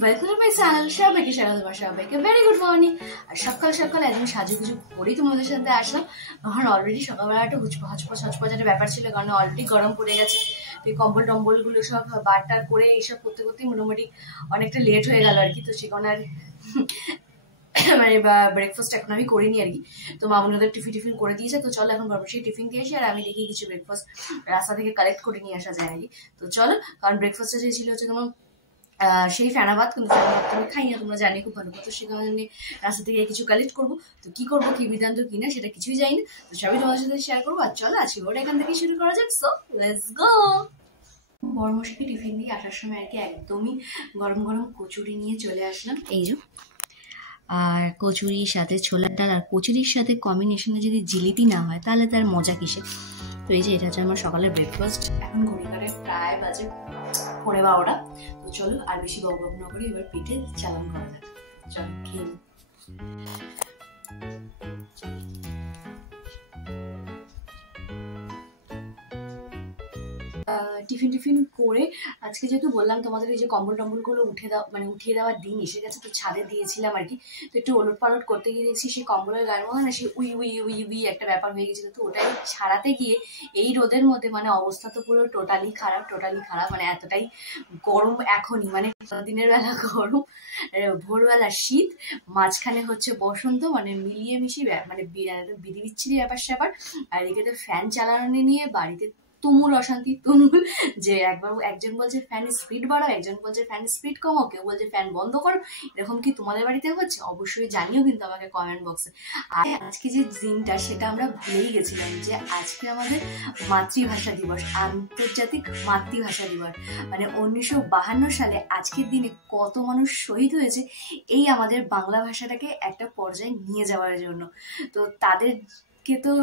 Welcome to my channel. সবাইকে স্বাগত, সবাইকে ভেরি গুড মর্নিং। আর সকাল সকাল একদম সাজুগুজু করেই তোমাদের সাথে আসলাম। আমার অলরেডি সকালবেলা একটা হচপচ একটা ব্যাপার ছিল, কারণ অলরেডি গরম পড়ে গেছে। তো এই কম্বল টম্বলগুলো সব বারটার করে এইসব করতে করতেই মোটামুটি অনেকটা লেট হয়ে গেল আর কি। তো সে কারণে আর মানে ব্রেকফাস্ট এখন আমি করিনি আর কি। তো মামুন ওদের টিফিন করে দিয়েছে। তো চলো এখন সেই টিফিন দিয়ে আসি, আর আমি দেখি কিছু ব্রেকফাস্ট রাস্তা থেকে কালেক্ট করে নিয়ে আসা যায় নাকি। তো চলো, কারণ ব্রেকফাস্টটা যে ছিল হচ্ছে তোমার সেই ফেনাবাদ, কিন্তু ফেনাবাদ আমি খাই না, তোমরা জানি খুব ভালো কথা। সেখানে আমি রাস্তা থেকে কিছু কালেক্ট করবো। তো কি করবো, কি বিধান্ত কিনা সেটা কিছুই জানি না। তো সবই তোমাদের সাথে শেয়ার করবো। আর চলো আজকে ওটা এখান থেকে শুরু করা যাক। So let's go. বড়মশাইকে টিফিন দিয়ে আসার সময় আর কি একদমই গরম গরম কচুরি নিয়ে চলে আসলাম, এই যে। আর কচুরির সাথে ছোলার ডাল, আর কচুরির সাথে কম্বিনেশনে যদি জিলিপি না হয় তাহলে তার মজা কিসে। তো এই যে এটা হচ্ছে আমার সকালের ব্রেকফাস্ট। এখন ঘড়ি কাটায় প্রায় বাজে 12:30। তো চলো আর বেশি বকবক না করে এবার পেটে চালান করা যাক। চলো খেয়ে টিফিন করে আজকে যেহেতু বললাম তোমাদের এই যে কম্বল টম্বল গুলো উঠিয়ে দেওয়ার দিন এসে গেছে, তো ছাদে দিয়েছিলাম আর কি। তো একটু ওলট পালট করতে গিয়ে দেখছি সেই কম্বলের গায়ের মধ্যে না সেই উই উই উই উই একটা ব্যাপার হয়ে গেছিল। তো ওটাই ছাড়াতে গিয়ে এই রোদের মধ্যে মানে অবস্থা তো পুরো টোটালি খারাপ। মানে এতটাই গরম এখনই, মানে দিনের বেলা গরম, ভোরবেলা শীত, মাঝখানে হচ্ছে বসন্ত, মানে মিলিয়ে মিশিয়ে মানে বিধি বিচ্ছিরি ব্যাপার স্যাপার। আর এদিকে তো ফ্যান চালানো নিয়ে বাড়িতে তুমুল অশান্তি, তুমুল। যে একজন বলছে ফ্যান স্পিড বাড়াও, একজন বলছে ফ্যান স্পিড কমাও, কেউ বলছে ফ্যান বন্ধ করো। এরকম কি তোমাদের বাড়িতে হচ্ছে? অবশ্যই জানিও কিন্তু আমাকে কমেন্ট বক্সে। আর আজকে যে দিনটা সেটা আমরা ভুলেই গেছিলাম, যে আজকে আমাদের মাতৃভাষা দিবস, আন্তর্জাতিক মাতৃভাষা দিবস। মানে 1952 সালে আজকের দিনে কত মানুষ শহীদ হয়েছে এই আমাদের বাংলা ভাষাটাকে একটা পর্যায়ে নিয়ে যাওয়ার জন্য। তো তাদের তো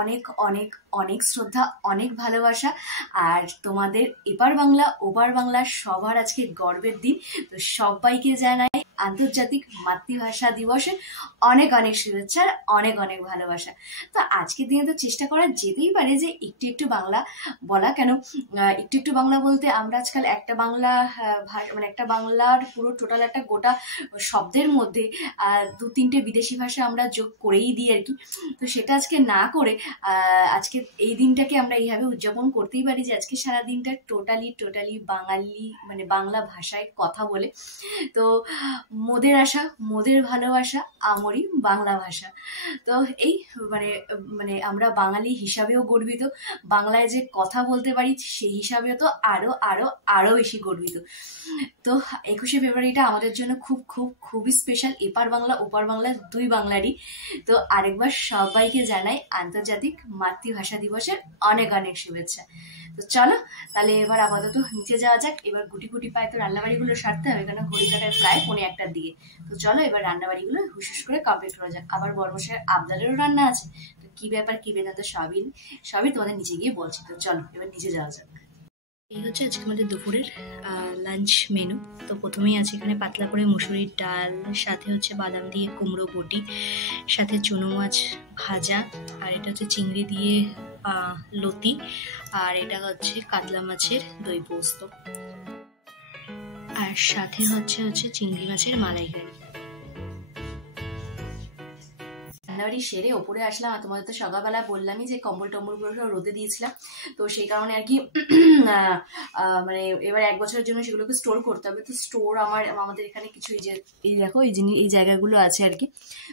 অনেক অনেক অনেক শ্রদ্ধা, অনেক ভালোবাসা। আর তোমাদের এপার বাংলা ওপার বাংলা সবার আজকে গর্বের দিন। তো সবাইকে জানাই আন্তর্জাতিক মাতৃভাষা দিবসের অনেক অনেক শুভেচ্ছা, অনেক অনেক ভালোবাসা। তো আজকের দিনে তো চেষ্টা করা যেতেই পারে যে একটু একটু বাংলা বলা। কেন একটু একটু বাংলা বলতে, আমরা আজকাল একটা বাংলা মানে একটা বাংলার পুরো টোটাল একটা গোটা শব্দের মধ্যে 2-3টে বিদেশি ভাষা আমরা যোগ করেই দিই আর কি। তো সেটা আজকে না করে আজকে এই দিনটাকে আমরা এইভাবে উদযাপন করতেই পারি যে আজকে সারা দিনটা টোটালি বাঙালি মানে বাংলা ভাষায় কথা বলে। তো মোদের আশা, মোদের ভালোবাসা, আমরি বাংলা ভাষা। তো এই মানে মানে আমরা বাঙালি হিসাবেও গর্বিত, বাংলায় যে কথা বলতে পারি সেই হিসাবেও তো আরো আরো আরো বেশি গর্বিত। তো 21শে ফেব্রুয়ারিটা আমাদের জন্য খুব খুব খুবই স্পেশাল, এপার বাংলা ওপার বাংলা দুই বাংলারই। তো আরেকবার সবাইকে জানাই আন্তর্জাতিক মাতৃভাষা দিবসের অনেক অনেক শুভেচ্ছা। তো চলো তাহলে এবার আপাতত নিচে যাওয়া যাক। এবার গুটি গুটি পায়ে তো রান্নাবাড়িগুলো সারতে হবে, কারণ ঘড়ি কাটায় প্রায় 1:45-র দিকে। তো চলো এবার রান্নাবাড়িগুলো হুস করে কমপ্লিট করা যাক। আবার বড়মশাইয়ের আবদারেরও রান্না আছে। তো কি ব্যাপার কি বেদান্ত সবই তোমাদের নিচে গিয়ে বলছি। তো চলো এবার নিচে যাওয়া যাক। এই হচ্ছে আজকে আমাদের দুপুরের লাঞ্চ মেনু। তো প্রথমেই আছে এখানে পাতলা করে মুসুরির ডাল, সাথে হচ্ছে বাদাম দিয়ে কুমড়ো বটি, সাথে চুনো মাছ ভাজা, আর এটা হচ্ছে চিংড়ি দিয়ে লতি, আর এটা হচ্ছে কাতলা মাছের দই পোস্ত, আর সাথে হচ্ছে চিংড়ি মাছের মালাইকারি। রান্নাবাড়ি সেরে ওপরে আসলাম। আর তোমাদের তো সকালবেলা বললামই যে কম্বল টম্বলগুলো সব রোদে দিয়েছিলাম। তো সেই কারণে আর কি মানে এবার 1 বছরের জন্য সেগুলোকে স্টোর করতে হবে। তো স্টোর আমাদের এখানে কিছু এই দেখো এই জায়গাগুলো আছে আর কি।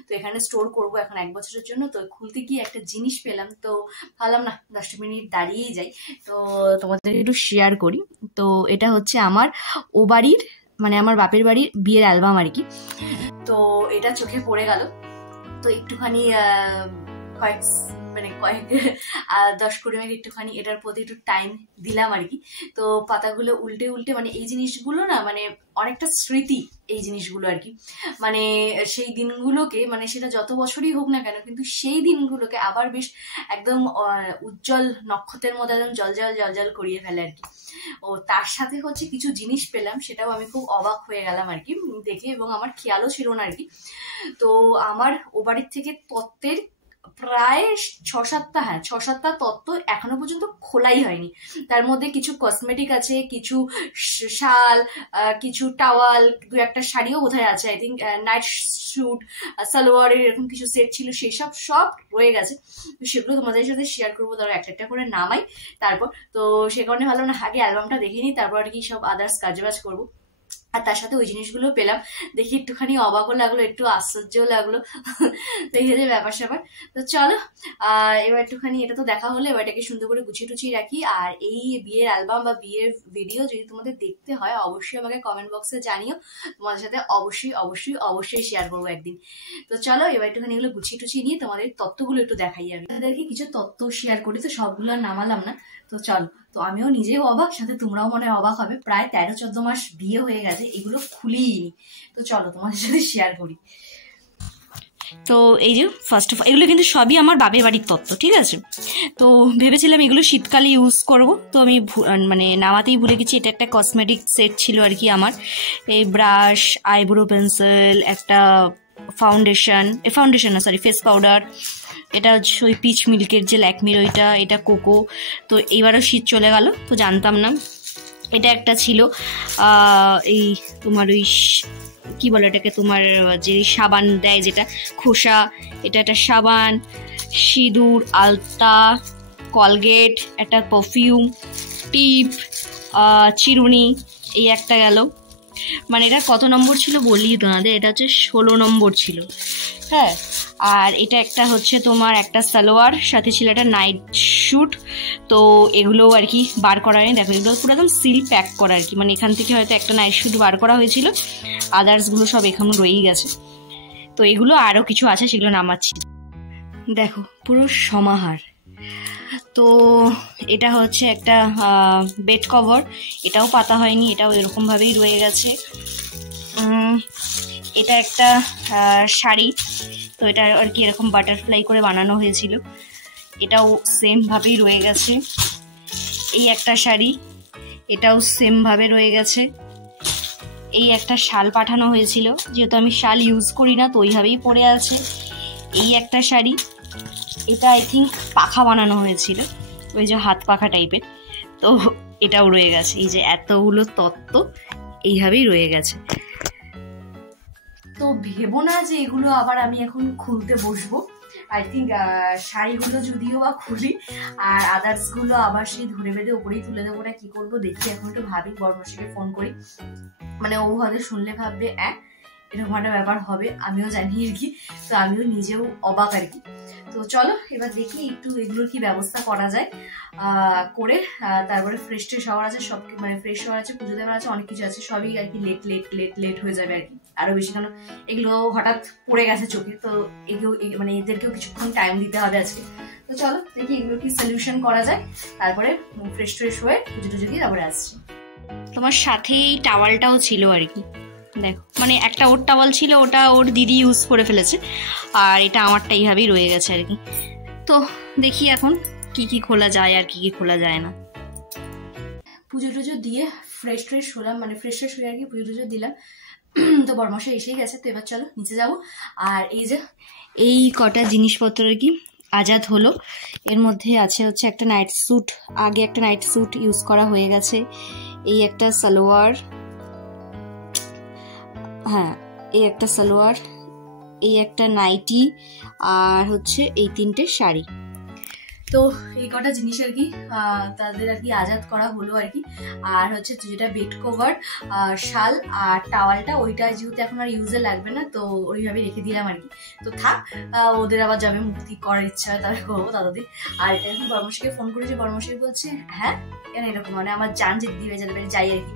তো এখানে স্টোর করব এখন 1 বছরের জন্য। তো খুলতে গিয়ে একটা জিনিস পেলাম, তো ভাবলাম না 10 মিনিট দাঁড়িয়েই যাই, তো তোমাদের একটু শেয়ার করি। তো এটা হচ্ছে আমার ও বাড়ির মানে আমার বাপের বাড়ির বিয়ের অ্যালবাম আর কি। তো এটা চোখে পড়ে গেল। তো একটুখানি কয়েক 10-20 মিনিট একটুখানি এটার প্রতি একটু টাইম দিলাম আর কি। তো পাতাগুলো উল্টে উল্টে মানে এই জিনিসগুলো না মানে অনেকটা স্মৃতি এই জিনিসগুলো আর কি। মানে সেই দিনগুলোকে মানে সেটা যত বছরই হোক না কেন, কিন্তু সেই দিনগুলোকে আবার বেশ একদম উজ্জ্বল নক্ষত্রের মধ্যে একদম জল করিয়ে ফেলে আর কি। ও তার সাথে হচ্ছে কিছু জিনিস পেলাম, সেটাও আমি খুব অবাক হয়ে গেলাম আর কি দেখে, এবং আমার খেয়ালও ছিল না আর কি। তো আমার ও বাড়ির থেকে তত্ত্বের প্রায় 6-7টা, হ্যাঁ 6-7টা তত্ত্ব এখনো পর্যন্ত খোলাই হয়নি। তার মধ্যে কিছু কসমেটিক আছে, কিছু শাল, কিছু টাওয়াল, 2-একটা শাড়িও বোধহয় আছে, আই থিঙ্ক নাইট স্যুট, সালোয়ারের এরকম কিছু সেট ছিল, সেই সব রয়ে গেছে। তো সেগুলো তোমাদের সাথে শেয়ার করবো, ধরো একটা করে নামাই তারপর। তো সে কারণে ভালো না, আগে অ্যালবামটা দেখে নিই, তারপর আর কি সব আদার্স কাজবাজ করবো। আর তার সাথে ওই জিনিসগুলো পেলাম, দেখি একটুখানি অবাকও লাগলো, একটু আশ্চর্যও লাগলো, দেখে যে ব্যাপার স্যাপার। তো চলো এবার একটুখানি এটা তো দেখা হলো, এবার এটাকে সুন্দর করে গুছিয়ে টুছিয়ে রাখি। আর এই বিয়ের অ্যালবাম বা বিয়ের ভিডিও যদি তোমাদের দেখতে হয় অবশ্যই আমাকে কমেন্ট বক্সে জানিও, তোমাদের সাথে অবশ্যই শেয়ার করবো একদিন। তো চলো এবার একটুখানি এগুলো গুছিয়ে টুছিয়ে নিয়ে তোমাদের তত্ত্বগুলো একটু দেখাই। আমি তাদেরকে কিছু তত্ত্ব শেয়ার করি, তো সবগুলো আর নামালাম না। তো চলো, তো আমিও নিজেও অবাক, সাথে তোমরাও মনে অবাক হবে, প্রায় 13-14 মাস বিয়ে হয়ে গেছে, এগুলো খুলিনি। তো চলো তোমাদের সাথে শেয়ার করি। তো এই যে ফার্স্ট অফ এগুলো কিন্তু সবই আমার বাপের বাড়ির তত্ত্ব, ঠিক আছে। তো ভেবেছিলাম এগুলো শীতকালে ইউজ করব, তো আমি মানে নামাতেই ভুলে গেছি। এটা একটা কসমেটিক সেট ছিল আর কি আমার, এই ব্রাশ, আইব্রো পেন্সিল, একটা ফাউন্ডেশন না সরি ফেস পাউডার, এটা হচ্ছে ওই পিচ মিল্কের যে ল্যাকমির ওইটা, এটা কোকো। তো এইবারও শীত চলে গেল, তো জানতাম না। এটা একটা ছিল এই তোমার ওই কি বলে এটাকে, তোমার যে সাবান দেয় যেটা খোসা, এটা একটা সাবান, সিঁদুর, আলতা, কলগেট, একটা পারফিউম, টিপ, চিরুনি, এই একটা গেল। মানে এটা কত নম্বর ছিল বলি তোমাদের, এটা হচ্ছে 16 নম্বর ছিল, হ্যাঁ। আর এটা একটা হচ্ছে তোমার একটা সালোয়ার, সাথে ছিল একটা নাইট স্যুট। তো এগুলো আর কি বার করা হয়নি, দেখো এগুলো পুরো একদম সিল প্যাক করা আর কি, মানে এখান থেকে হয়তো একটা নাইট স্যুট বার করা হয়েছিল, আদার্সগুলো সব এখনো রয়েই গেছে। তো এগুলো আরও কিছু আছে, সেগুলো নামাচ্ছি। দেখো পুরো সমাহার। তো এটা হচ্ছে একটা বেড কভার, এটাও পাতা হয়নি, এটাও এরকমভাবেই রয়ে গেছে। এটা একটা শাড়ি, তো এটা আর কি এরকম বাটারফ্লাই করে বানানো হয়েছিল, এটাও সেমভাবেই রয়ে গেছে। এই একটা শাড়ি, এটাও সেমভাবে রয়ে গেছে। এই একটা শাল পাঠানো হয়েছিল, যেহেতু আমি শাল ইউজ করি না তো ওইভাবেই পরে আছে। এই একটা শাড়ি, এটা আই থিঙ্ক পাখা বানানো হয়েছিল, ওই যে হাত পাখা টাইপের, তো এটাও রয়ে গেছে। এই যে এতগুলো তত্ত্ব এইভাবেই রয়ে গেছে। তো ভেবো না যে এগুলো আবার আমি এখন খুলতে বসবো, আই থিঙ্ক শাড়িগুলো যদিও বা খুলি, আর আদার্সগুলো আবার সেই ধরে বেঁধে ওপরেই তুলে দেবো না, কি করবো দেখি। এখন একটু ভাবি, বর্মশাইকে ফোন করি, মানে ও হয়তো শুনলে ভাববে এরকম একটা ব্যাপার হবে, আমিও জানি আর কি। তো আমিও নিজেও অবাক আর কি। তো চলো এবার দেখি একটু এগুলোর কি ব্যবস্থা করা যায়, করে তারপরে ফ্রেশ ট্রেশ হওয়ার আছে, সব মানে ফ্রেশ হওয়ার আছে, পুজো দেওয়ার আছে, অনেক কিছু আছে, সবই আর কি লেট হয়ে যাবে আর কি, আরো বেশি। কেন এগুলো হঠাৎ পড়ে গেছে চোখে, তো এগুলো মানে এদেরকেও কিছুক্ষণ টাইম দিতে হবে আজকে। তো চলো দেখি এগুলো কি সলিউশন করা যায়, তারপরে ফ্রেশ ট্রেশ হয়ে পুজো টুজো দিয়ে তারপরে আসছি। তোমার সাথে এই টাওয়ালটাও ছিল আর কি, দেখো মানে একটা ওর টাওয়াল ছিল, ওটা ওর দিদি ইউজ করে ফেলেছে, আর এটা আমারটা এইভাবেই রয়ে গেছে আর কি। তো দেখি এখন কি খোলা যায় আর কি খোলা যায় না। পুজো টুজো দিয়ে ফ্রেশ ট্রেশ হলাম, মানে ফ্রেশ ট্রেশ হয়ে আর কি পুজো টুজো দিলাম। তো বরমশাই এসেই গেছে, তো এবার চলো নিচে যাবো। আর এই যে এই কটা জিনিসপত্র আর কি আজাদ হলো, এর মধ্যে আছে হচ্ছে একটা নাইট স্যুট, আগে একটা নাইট স্যুট ইউজ করা হয়ে গেছে, এই একটা সালোয়ার, হ্যাঁ এই একটা সালোয়ার, এই একটা নাইটি, আর হচ্ছে এই 3টে শাড়ি। তো এই কটা জিনিস আর কি তাদের আর কি আজাদ করা হলো আর কি। আর হচ্ছে যেটা বেড কভার, শাল আর টাওয়ালটা, ওইটা যেহেতু এখন আর ইউজে লাগবে না, তো ওইভাবে রেখে দিলাম আর কি। তো থাক, ওদের আবার যাবে মুক্তি করার ইচ্ছা হয় তাহলে করবো তাদের। আর এটা এখন বর্মশাইকে ফোন করেছে, বর্মশাই বলছে হ্যাঁ কেন এরকম, মানে আমার জান যে দিদি যাদের বাড়ি যাই আর কি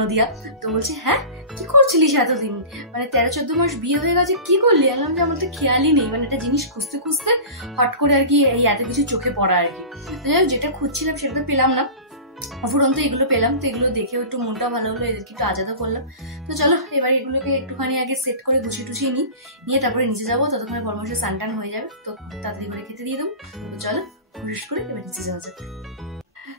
নদিয়া, তো বলছে হ্যাঁ কি করছিলিস এতদিন, মানে 13-14 মাস বিয়ে হয়ে গেছে কি করলি? বললাম যে আমার তো খেয়ালই নেই, মানে একটা জিনিস খুঁজতে খুঁজতে হট করে আর কি এই এত কিছু চোখে পড়া আর কি। তো যাই হোক, যেটা খুঁজছিলাম সেটা তো পেলাম না, অফুরন্ত এগুলো পেলাম, তো এগুলো দেখেও একটু মনটা ভালো হলো, এদেরকে একটু আজাদও করলাম। তো চলো এবার এগুলোকে একটুখানি আগে সেট করে গুছিয়ে টুছিয়ে নিয়ে তারপরে নিচে যাবো, ততক্ষণে পরামর্শ সানটান হয়ে যাবে, তো তাড়াতাড়ি করে খেতে দিয়ে দেবো। তো চলো হুশ করে এবার নিচে যাওয়া যাবে।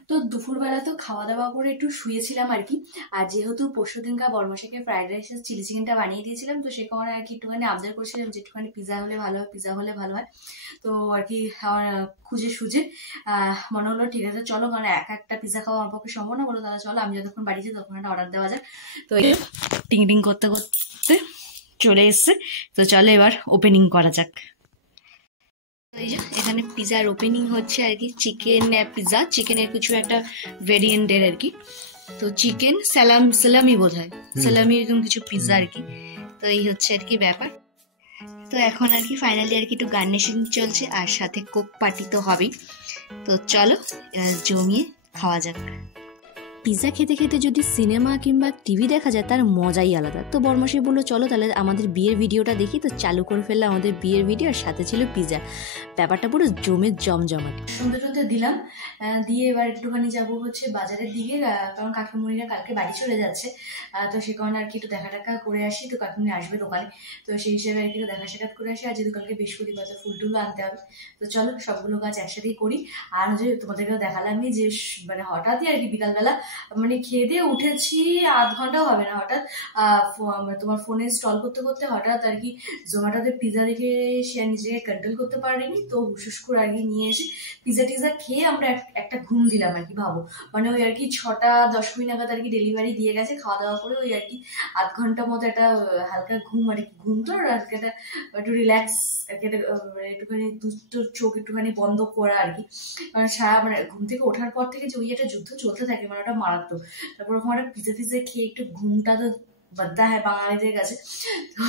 তো দুপুরবেলা তো খাওয়া দাওয়া করে একটু শুয়েছিলাম আর কি। আর যেহেতু পরশু দিনকার বর্মশাকে ফ্রাইড রাইস আর চিলি চিকেনটা বানিয়ে দিয়েছিলাম, তো সে কারণে আর কি একটুখানি আবদার করছিলাম যে একটুখানি পিজা হলে ভালো হয়, পিজা হলে ভালো হয়। তো আর কি খুঁজে সুজে মনে হলো ঠিক আছে চলো, কারণ একটা পিজা খাওয়া আমার পক্ষে সম্ভব না, বলো তাহলে চলো আমি যতক্ষণ বাড়ি যাই তখন একটা অর্ডার দেওয়া যায়। তো টিং টিং করতে করতে চলে এসছে, তো চলো এবার ওপেনিং করা যাক। এই যে এখানে পিজার ওপেনিং হচ্ছে আর কি, চিকেন পিজা, চিকেনের কিছু একটা ভেরিয়েন্টের আর কি। তো চিকেন সালামি বোধ হয়, সালামি এরকম কিছু পিজা আর কি। তো এই হচ্ছে আর কি ব্যাপার। তো এখন আর কি ফাইনালি আর কি একটু গার্নিশিং চলছে, আর সাথে কোক পার্টি তো হবেই। তো চলো জমিয়ে খাওয়া যাক। পিৎজা খেতে খেতে যদি সিনেমা কিংবা টিভি দেখা যায় তার মজাই আলাদা। তো বর্মশাই বললো চলো তাহলে আমাদের বিয়ের ভিডিওটা দেখি। তো চালু করে ফেললে আমাদের বিয়ের ভিডিও, আর সাথে ছিল পিৎজা। ব্যাপারটা পুরো জমজমাট। সুন্দর সুন্দর দিলাম, দিয়ে এবার একটুখানি যাবো হচ্ছে বাজারের দিকে, কারণ কাকিমুনিরা কালকে বাড়ি চলে যাচ্ছে। তো সে কারণে আর কি একটু দেখা টাকা করে আসি, তো কাকিমুনি আসবে দোকানে, তো সেই হিসেবে আর কি একটু দেখা সাক্ষাৎ করে আসি। আর যেহেতু কালকে বৃহস্পতিবার ফুল টুলও আনতে হবে, তো চলো সবগুলো কাজ একসাথেই করি। আর হচ্ছে তোমাদেরকেও দেখালামই যে মানে হঠাৎই আর কি বিকালবেলা মানে খেয়ে দিয়ে উঠেছি, আধ ঘন্টাও হবে না, হঠাৎ তোমার ফোনে স্টল করতে করতে হঠাৎ আর কি জোম্যাটোতে পিজা দেখে সে নিজেকে কন্ট্রোল করতে পারেনি, তো হুসুস করে আর কি নিয়ে এসে পিজা টিজা খেয়ে আমরা একটা ঘুম দিলাম আর কি। ভাবো মানে ওই আর কি 6:10 নাগাদ আর কি ডেলিভারি দিয়ে গেছে, খাওয়া দাওয়া করে ওই আর কি আধ ঘন্টার মতো একটা হালকা ঘুম আর কি, ঘুম তো আর কি একটু রিল্যাক্স আর কি, একটুখানি দুটো চোখ একটুখানি বন্ধ করা আর কি। কারণ সারা মানে ঘুম থেকে ওঠার পর থেকে যে ওই একটা যুদ্ধ চলতে থাকে, মানে ওটা মারাত্মক। তারপর ওখানে একটা পিজা ফিজা খেয়ে একটু ঘুমটা তো বাদ্দা হয় বাঙালিদের কাছে, তো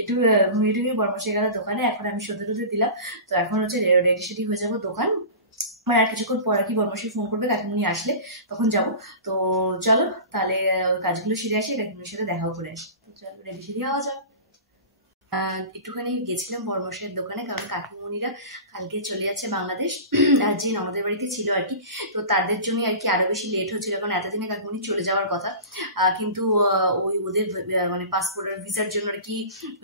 একটু ঘুমিয়ে টুমিয়ে বর্মশাই গেল দোকানে। এখন আমি সত্যি টতে দিলাম, তো এখন হচ্ছে রেডি সেডি হয়ে যাবো দোকান, মানে আর কিছুক্ষণ পর আর কি বর্মশাই ফোন করবে কাকিমুনি আসলে তখন যাবো। তো চলো তাহলে কাজগুলো সেরে আসি, কাকিমুনির সাথে দেখাও করে আসি। চলো রেডি সেডি হওয়া যাক। একটুখানি গেছিলাম বর্মশাইয়ের দোকানে, কারণ কাকিমুনিরা কালকে চলে যাচ্ছে বাংলাদেশ, আর যে আমাদের বাড়িতে ছিল আর কি, তো তাদের জন্য আর কি আরো বেশি লেট হচ্ছিল, কারণ এতদিনে কাকিমুনি চলে যাওয়ার কথা, কিন্তু ওই ওদের মানে পাসপোর্ট আর ভিসার জন্য আর কি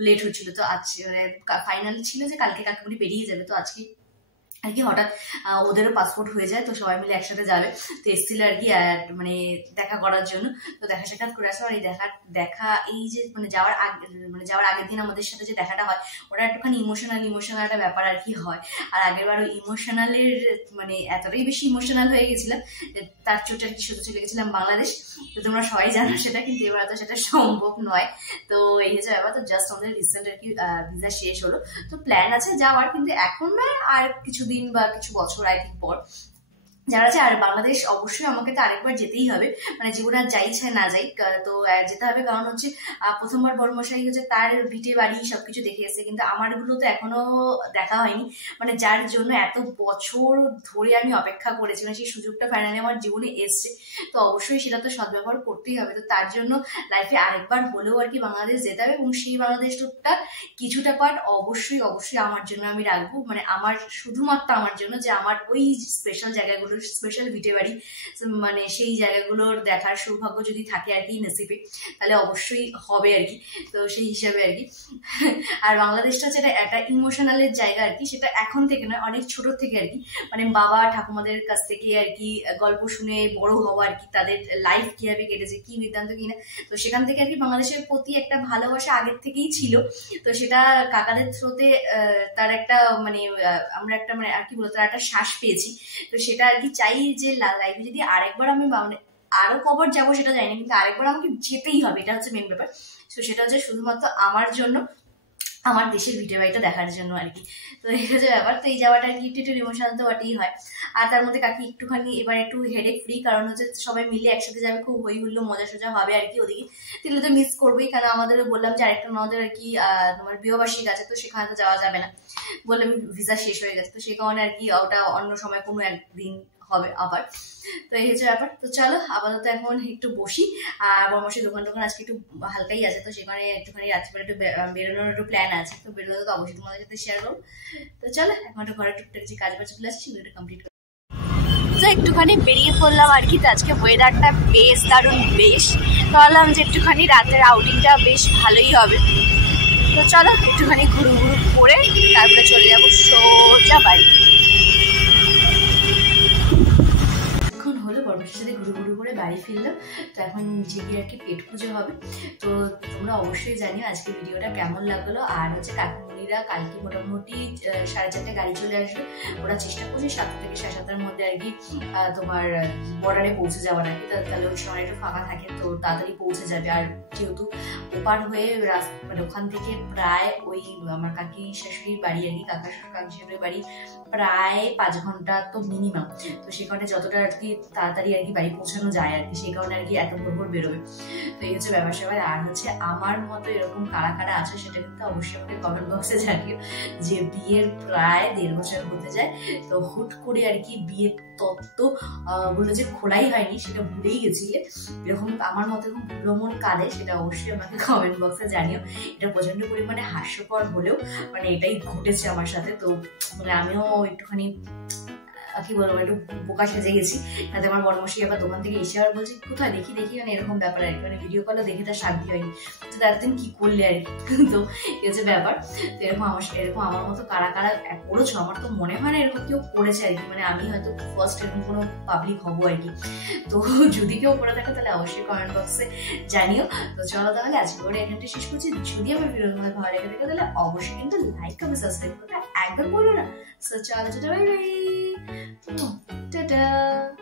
লেট হচ্ছিল। তো আজ মানে ফাইনাল ছিল যে কালকে কাকিমুনি বেরিয়ে যাবে, তো আজকে আর কি হঠাৎ ওদেরও পাসপোর্ট হয়ে যায়, তো সবাই মিলে একসাথে যাবে। তো এসেছিল আর কি মানে দেখা করার জন্য, তো দেখা সাক্ষাৎ করে আসো। আর এই দেখা এই যে মানে যাওয়ার আগের দিন আমাদের সাথে যে দেখাটা হয়, ওটা একটুখানি ইমোশনাল একটা ব্যাপার আর কি হয়। আর আগের বার ওই ইমোশনালের মানে এতটাই বেশি ইমোশনাল হয়ে গেছিলাম, তার চোটে আর কি শুধু চলে গেছিলাম বাংলাদেশ। তো তোমরা সবাই জানো সেটা, কিন্তু এবার তো সেটা সম্ভব নয়। তো এই হচ্ছে ব্যাপার। তো জাস্ট আমাদের রিসেন্ট আর কি ভিসা শেষ হলো, তো প্ল্যান আছে যাওয়ার, কিন্তু এখন নয়, আর কিছুদিন বা কিছু বছর আই থিঙ্ক পর যারা আছে। আর বাংলাদেশ অবশ্যই আমাকে তো আরেকবার যেতেই হবে, মানে জীবনে আর যাই চাই না যাই, তো যেতে হবে। কারণ হচ্ছে প্রথমবার বর্মশাই হচ্ছে তার ভিটে বাড়ি সবকিছু দেখে এসেছে, কিন্তু আমারগুলো তো এখনো দেখা হয়নি, মানে যার জন্য এত বছর ধরে আমি অপেক্ষা করেছি, মানে সেই সুযোগটা ফাইনালি আমার জীবনে এসছে, তো অবশ্যই সেটা তো সদ্ব্যবহার করতেই হবে। তো তার জন্য লাইফে আরেকবার হলেও আর কি বাংলাদেশ যেতে হবে, এবং সেই বাংলাদেশ টুকটা কিছুটা পার্ট অবশ্যই আমার জন্য আমি রাখবো, মানে আমার শুধুমাত্র আমার জন্য, যে আমার ওই স্পেশাল জায়গাগুলো, স্পেশাল ভিটে বাড়ি, মানে সেই জায়গাগুলোর দেখার সৌভাগ্য যদি থাকে আর কি নসিবে, তাহলে অবশ্যই হবে আর কি। তো সেই হিসাবে আর কি, আর বাংলাদেশটা যেটা একটা ইমোশনালের জায়গা আর কি, সেটা এখন থেকে নয়, অনেক ছোট থেকে আর কি, মানে বাবা ঠাকুমাদের কাছ থেকে আর কি গল্প শুনে বড় হওয়া আর কি, তাদের লাইফ কিভাবে কেটেছে, কি বৃত্তান্ত কিনা, তো সেখান থেকে আর কি বাংলাদেশের প্রতি একটা ভালোবাসা আগের থেকেই ছিল। তো সেটা কাকাদের থ্রোতে তার একটা মানে আমরা একটা মানে আর কি বলতো তার একটা শ্বাস পেয়েছি। তো সেটা আর কি চাই যে লাইফে যদি আরেকবার আমি আরো কবার যাবো সেটা জানি না, কিন্তু আরেকবার আমাকে যেতেই হবে, এটা হচ্ছে মেন ব্যাপার। তো সেটা হচ্ছে শুধুমাত্র আমার জন্য, আমার দেশের ভিডিও বাড়িটা দেখার জন্য আর কি। তো এই হচ্ছে ব্যাপার। তো এই যাওয়াটা আর কি একটু ইমোশনাল তো বটেই হয়। আর তার মধ্যে কাকি একটুখানি এবার একটু হেডেক ফ্রি, কারণ হচ্ছে সবাই মিলে একসাথে যাবে, খুব হই হুল্লো মজা সোজা হবে আর কি ওদিকে। তাহলে তো মিস করবোই, কারণ আমাদেরও বললাম যে আরেকটা আমাদের আর কি তোমার বিবাহবার্ষিক আছে, তো সেখানে তো যাওয়া যাবে না, বললাম ভিসা শেষ হয়ে গেছে, তো সে কারণে আর কি ওটা অন্য সময় কোনো একদিন হবে আবার। তো এই হচ্ছে ব্যাপার। তো চলো আপাতত এখন একটু বসি, আর বর্মশাই দোকান আজকে একটু হালকাই আছে, তো সেখানে একটুখানি রাত্রিবেলা একটু বেরোনোর একটু প্ল্যান আছে, তো বেরোলে তো অবশ্যই তোমাদের সাথে শেয়ার করবো। তো চলো এখন একটু ঘরে টুকটাক যে কাজ বাজগুলো আছে সেগুলো একটু কমপ্লিট করবো। তো একটুখানি বেরিয়ে পড়লাম আর কি, তো আজকে ওয়েদারটা বেশ দারুণ, বেশ ভাবলাম যে একটুখানি রাতের আউটিংটা বেশ ভালোই হবে। তো চলো একটুখানি ঘুরু করে তারপরে চলে যাবো সোজা বাড়ি। এখন হলো বরমাসের সাথে ঘুরে ঘুরে করে বাড়ি ফিরলাম। তো এখন নিচে গিয়ে আর কি পেট পুজো হবে। তো তোমরা অবশ্যই জানিও আজকে ভিডিওটা কেমন লাগলো। আর হচ্ছে কাকুমণিরা কালকে মোটামুটি 4:30 গাড়ি চলে আসবে। ওরা চেষ্টা করছে 7টা থেকে 7:30-র মধ্যে আর কি তোমার বর্ডারে পৌঁছে যাওয়ার আর কি, তাহলে ওই সময় একটু ফাঁকা থাকে, তো তাড়াতাড়ি পৌঁছে যাবে। আর যেহেতু ওপার হয়ে মানে ওখান থেকে প্রায় ওই আমার কাকি শাশুড়ির বাড়ি আর কি, কাকি শাশুড়ির বাড়ি প্রায় 5 ঘন্টা তো মিনিমাম। তো সে কারণে যতটা আর কি তাড়াতাড়ি আর কি বাড়ি পৌঁছানো যায় আর কি, সেই কারণে আর কি এত ভোর ভোর বেরোবে। তো এই হচ্ছে ব্যাপার স্যাপার। আর হচ্ছে আমার মতো এরকম কারা কারা আছে সেটা কিন্তু অবশ্যই আমাকে কমেন্ট বক্সে জানিও, যে বিয়ের প্রায় 1.5 বছর হতে যায়, তো হুট করে আর কি বিয়ের তত্ত্ব গুলো যে খোলাই হয়নি সেটা ভুলেই গেছিলে, এরকম আমার মতো এরকম ভ্রমণ কালে, সেটা অবশ্যই আমাকে কমেন্ট বক্সে জানিও। এটা প্রচন্ড পরিমাণে হাস্যকর হলেও মানে এটাই ঘটেছে আমার সাথে। তো মানে আমিও একটুখানি কি বলবো, একটু বোকা সেজে গেছি। তাতে আমার বড়মশাই আবার দোকান থেকে এসে আবার বলছি কোথায় দেখি দেখি, মানে এরকম ব্যাপার আর কি, মানে ভিডিও কলে দেখে তার শান্তি হয়নি। তো তার দিন কি করলে আর কি, তো এই হচ্ছে ব্যাপার। তো এরকম আমার মতো কারা কারা করেছো, আমার তো মনে হয় না এরকম কেউ করেছে আর কি, মানে আমি হয়তো ফার্স্ট এরকম কোনো পাবলিক হবো আর কি। তো যদি কেউ করে থাকে তাহলে অবশ্যই কমেন্ট বক্সে জানিও। তো চলো তাহলে আজকে করে এখানটা শেষ করছি। যদি আমার ভিডিও তোমাদের ভালো লেগে থাকে তাহলে অবশ্যই কিন্তু লাইক কমেন্ট সাবস্ক্রাইব করতে একদম বলো না। So, ciao, ciao, bye bye. Ta-da.